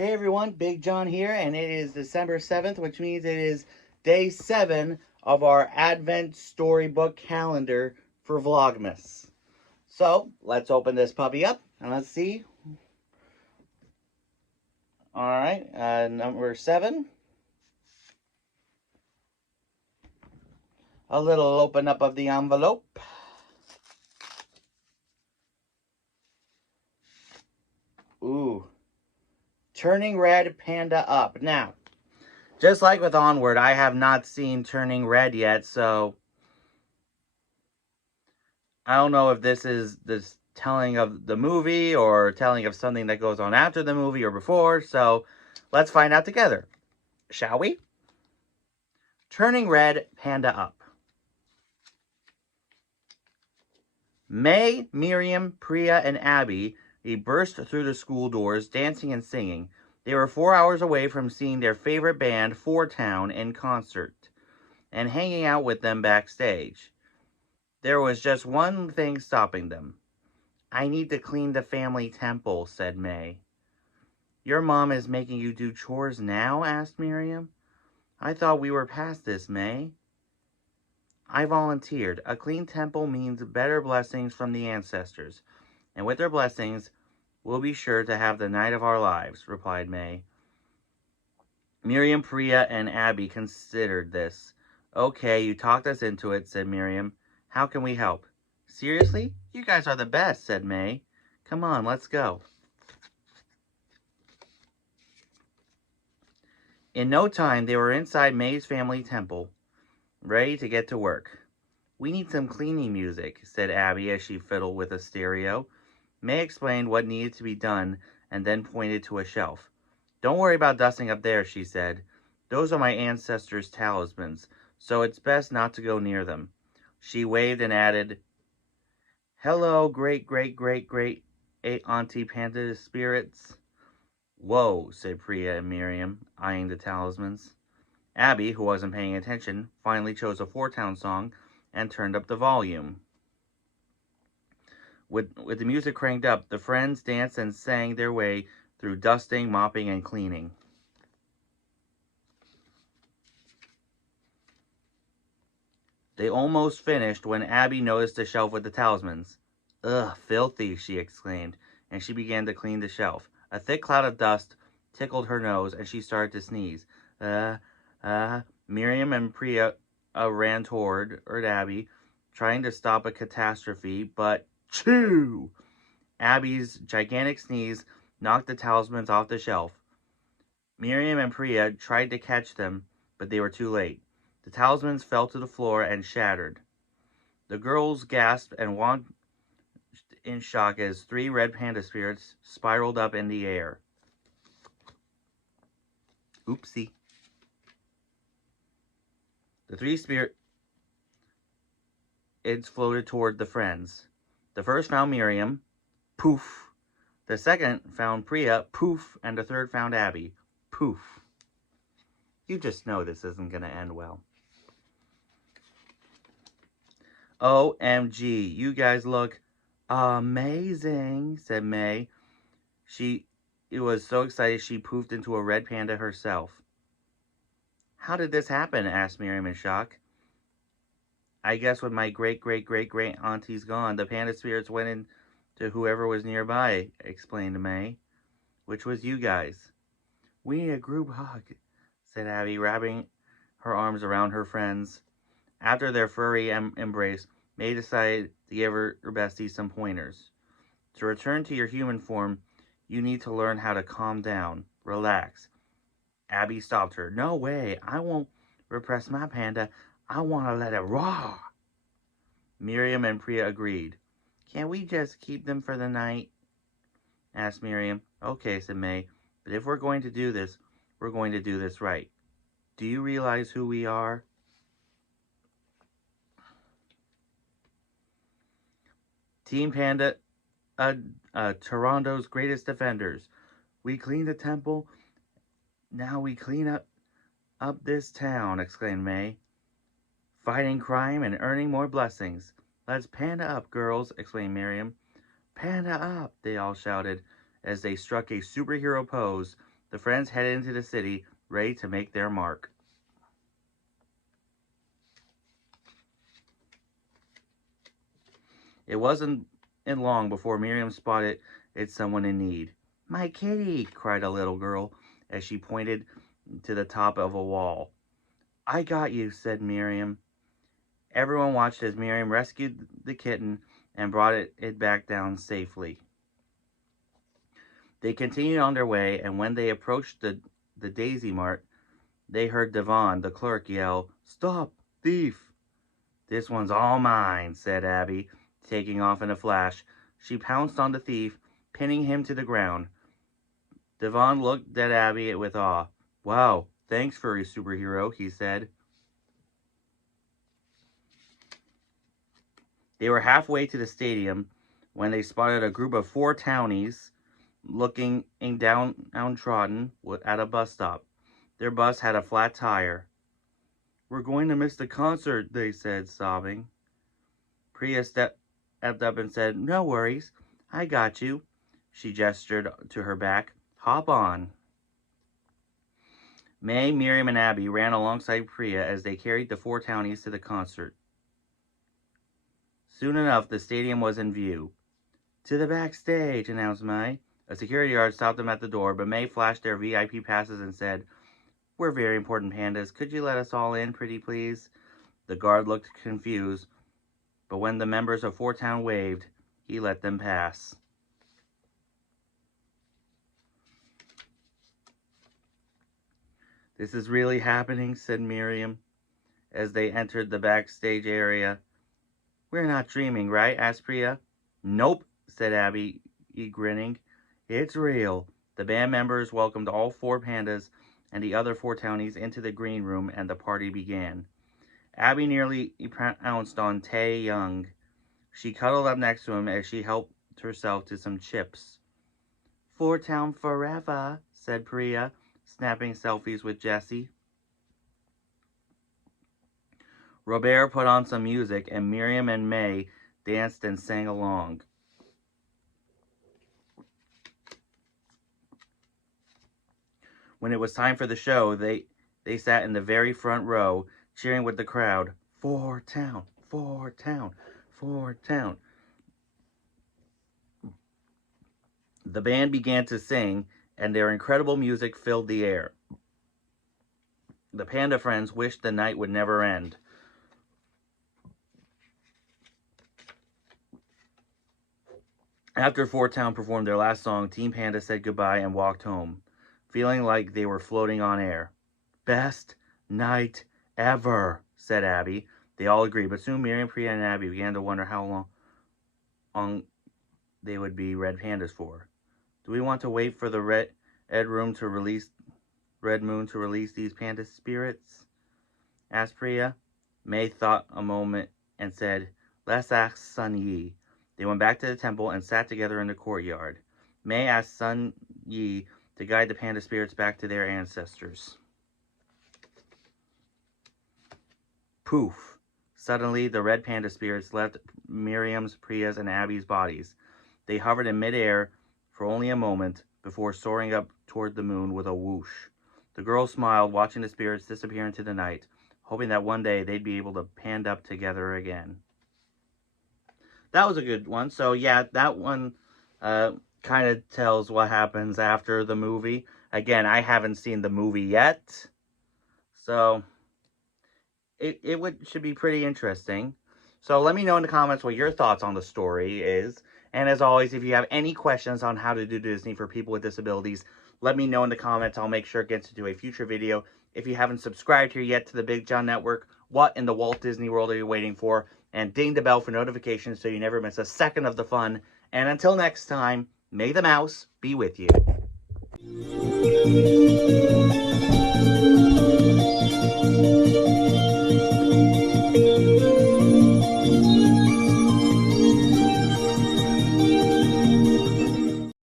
Hey everyone, Big John here, and it is December 7th, which means it is day 7 of our Advent storybook calendar for Vlogmas. So, let's open this puppy up and let's see. Alright, number 7. A little open up of the envelope. Ooh. Turning Red Panda Up. Now, just like with Onward, I have not seen Turning Red yet, so I don't know if this is this telling of the movie or telling of something that goes on after the movie or before, so let's find out together, shall we? Turning Red Panda Up. May, Miriam, Priya, and Abby, they burst through the school doors, dancing and singing. They were 4 hours away from seeing their favorite band, Four Town, in concert, and hanging out with them backstage. There was just one thing stopping them. I need to clean the family temple, said May. Your mom is making you do chores now? Asked Miriam. I thought we were past this, May. I volunteered. A clean temple means better blessings from the ancestors, and with their blessings, we'll be sure to have the night of our lives, replied May. Miriam, Priya, and Abby considered this. Okay, you talked us into it, said Miriam. How can we help? Seriously? You guys are the best, said May. Come on, let's go. In no time, they were inside May's family temple, ready to get to work. We need some cleaning music, said Abby as she fiddled with a stereo. May explained what needed to be done and then pointed to a shelf. Don't worry about dusting up there, she said. Those are my ancestors' talismans, so it's best not to go near them. She waved and added, Hello, great Auntie Panda spirits. Whoa, said Priya and Miriam, eyeing the talismans. Abby, who wasn't paying attention, finally chose a Four Town song and turned up the volume. With the music cranked up, the friends danced and sang their way through dusting, mopping, and cleaning. They almost finished when Abby noticed the shelf with the talismans. Ugh, filthy, she exclaimed, and she began to clean the shelf. A thick cloud of dust tickled her nose, and she started to sneeze. Miriam and Priya ran toward Abby, trying to stop a catastrophe, but choo! Abby's gigantic sneeze knocked the talismans off the shelf. Miriam and Priya tried to catch them, but they were too late. The talismans fell to the floor and shattered. The girls gasped and walked in shock as 3 red panda spirits spiraled up in the air. Oopsie. The 3 spirits floated toward the friends. The first found Miriam. Poof. The second found Priya. Poof. And the third found Abby. Poof. You just know this isn't going to end well. OMG, you guys look amazing, said May. She was so excited she poofed into a red panda herself. How did this happen? Asked Miriam in shock. I guess when my great auntie's gone, the panda spirits went into whoever was nearby, explained May. Which was you guys. We need a group hug, said Abby, wrapping her arms around her friends. After their furry embrace, May decided to give her bestie some pointers. To return to your human form, you need to learn how to calm down, relax. Abby stopped her. No way, I won't repress my panda. I want to let it roar. Miriam and Priya agreed. Can't we just keep them for the night? Asked Miriam. Okay, said May, but if we're going to do this, we're going to do this right. Do you realize who we are? Team Panda, Toronto's greatest defenders. We cleaned the temple. Now we clean up this town, exclaimed May. Fighting crime and earning more blessings. Let's panda up, girls, exclaimed Miriam. Panda up, they all shouted as they struck a superhero pose The friends headed into the city, ready to make their mark. It wasn't long before Miriam spotted someone in need. "My kitty!" cried a little girl as she pointed to the top of a wall. "I got you," said Miriam. Everyone watched as Miriam rescued the kitten and brought it back down safely. They continued on their way, and when they approached the Daisy Mart, they heard Devon, the clerk, yell, "Stop, thief!" "This one's all mine," said Abby, taking off in a flash. She pounced on the thief, pinning him to the ground. Devon looked at Abby with awe. "Wow, thanks, furry superhero," he said. They were halfway to the stadium when they spotted a group of 4 townies looking downtrodden at a bus stop. Their bus had a flat tire. "We're going to miss the concert," they said, sobbing. Priya stepped up and said, "No worries, I got you." She gestured to her back. "Hop on." May, Miriam, and Abby ran alongside Priya as they carried the 4 townies to the concert. Soon enough, the stadium was in view. "To the backstage," announced May. A security guard stopped them at the door, but May flashed their VIP passes and said, "We're very important pandas. Could you let us all in, pretty please?" The guard looked confused, but when the members of 4 Town waved, he let them pass. "This is really happening," said Miriam, as they entered the backstage area. "We're not dreaming, right?" asked Priya. "Nope," said Abby, grinning. "It's real." The band members welcomed all 4 pandas and the other 4 townies into the green room, and the party began. Abby nearly pounced on Tae Young. She cuddled up next to him as she helped herself to some chips. "4 Town forever," said Priya, snapping selfies with Jessie. Robert put on some music, and Miriam and May danced and sang along. When it was time for the show, they sat in the very front row, cheering with the crowd. "4 Town, 4 Town, 4 Town." The band began to sing, and their incredible music filled the air. The panda friends wished the night would never end. After 4 Town performed their last song, Team Panda said goodbye and walked home, feeling like they were floating on air. "Best night ever," said Abby. They all agreed, but soon Miriam, Priya, and Abby began to wonder how long they would be red pandas for. "Do we want to wait for the Red Moon to release these panda spirits?" asked Priya. May thought a moment and said, "Let's ask Sun Yi." They went back to the temple and sat together in the courtyard. May asked Sun Yi to guide the panda spirits back to their ancestors. Poof! Suddenly, the red panda spirits left Miriam's, Priya's, and Abby's bodies. They hovered in midair for only a moment before soaring up toward the moon with a whoosh. The girls smiled, watching the spirits disappear into the night, hoping that one day they'd be able to panda up together again. That was a good one. So yeah, that one kind of tells what happens after the movie. Again, I haven't seen the movie yet, so it should be pretty interesting. So let me know in the comments what your thoughts on the story is. And as always, if you have any questions on how to do Disney for people with disabilities, let me know in the comments. I'll make sure it gets into a future video. If you haven't subscribed here yet to the Big John Network, what in the Walt Disney World are you waiting for? And ding the bell for notifications so you never miss a second of the fun. And until next time, may the mouse be with you.